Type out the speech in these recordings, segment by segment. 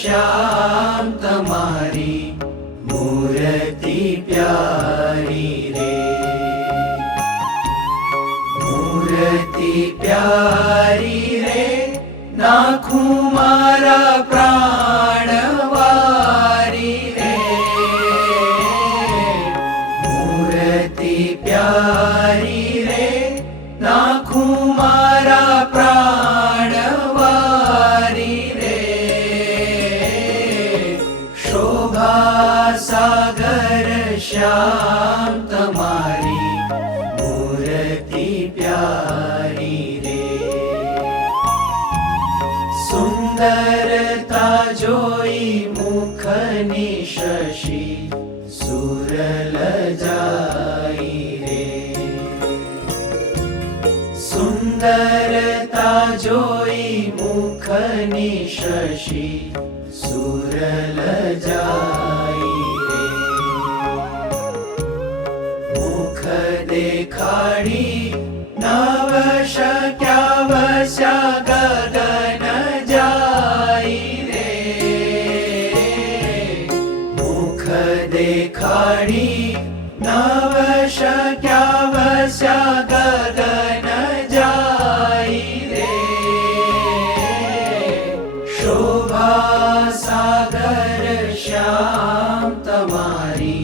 श्याम तमारी मूर्ति प्यारी रे, मूर्ति प्यारी रे, नाखूं मारा प्राण वारी रे, मूर्ति प्यारी रे, नाखूं मारा प्राण वारी रे, शोभा सागर श्याम तमारी मूर्ति प्यारी रे, सुंदरता जोई मुखनी शशि सुरल जाई रे, सुंदरता जोई मुखनी शशि सुरल जाई रे, मुख देखाड़ी नव शक्यावस्या गगन जाई रे, मुख देखाड़ी नव शक्यावस्या गगन जाई रे, शोभा सागर श्याम तमारी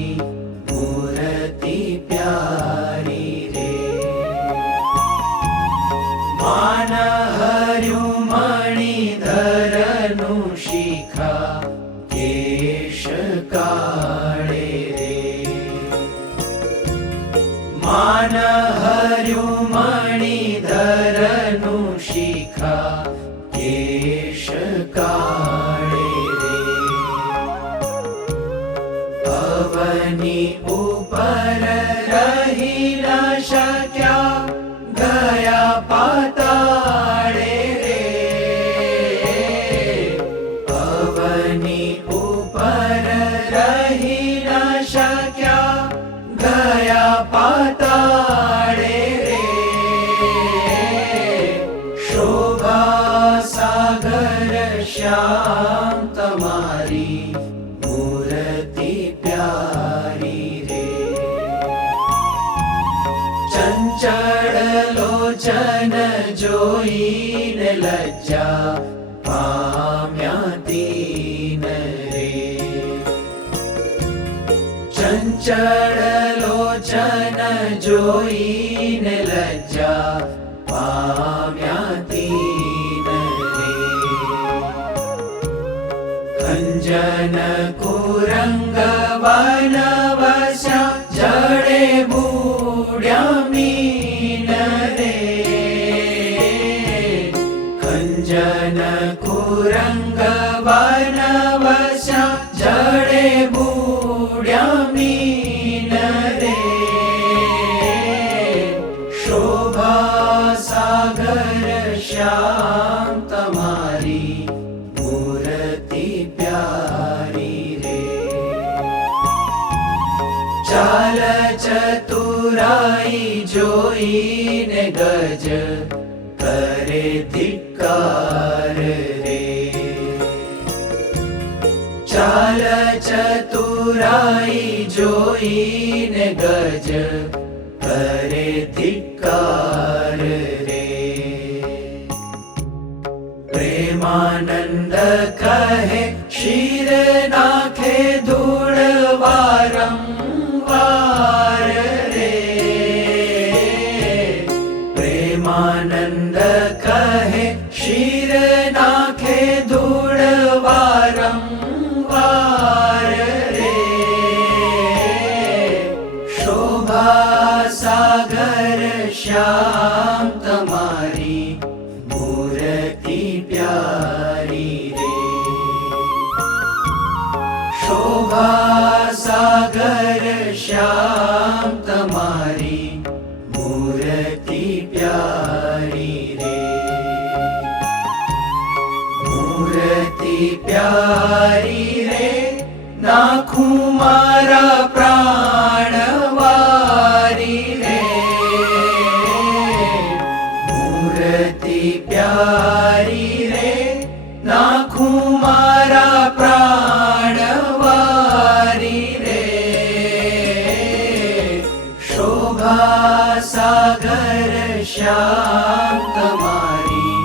मूर्ति प्यारी रे, मान हर्यु मणिधरनु शिखा केश काळे रे, मान हर्यु मणिधरनु शिखा केश काळे रे, अवनी ऊपर रही न शक्या गया पाताळे रे, अवनी ऊपर रही न शक्या गया पाताळे रे, शोभा सागर श्याम तमारी मूर्ति प्यारी रे, चंचल लोचन जोईन लज्जा पाम्या दीन रे, चंचल लोचन जोईन लज्जा पाम्या दीन रे, खंजन कुरंग वनवस्या जड़े बूढ़्या मीन रे, खंजन कुरंग वनवस्या जड़े बूढ़्या मीन रे, शोभा सागर श्याम तमारी मूर्ति प्यारी रे, चाल चतुराई जोईन गज करे धिक्कार रे, चाल चतुराई जोईन गज करे धिक्कार रे, प्रेमानंद कहे शीर नाखे धूल वारंवार रे, प्रेमानंद कहे शीर नाखे धूल वारंवार रे, शोभा सागर श्याम तमारी मूर्ति प्यारी रे, शोभा सागर श्याम तमारी मूर्ति प्यारी रे, मूर्ति प्यारी रे, नाखूं मारा प्राण वारी रे, मूर्ति प्यारी रे, नाखूं मारा શ્યામ તમારી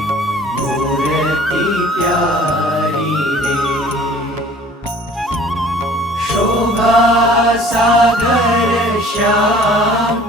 મૂર્તિ પ્યારી રે શોભા સાગર શ્યામ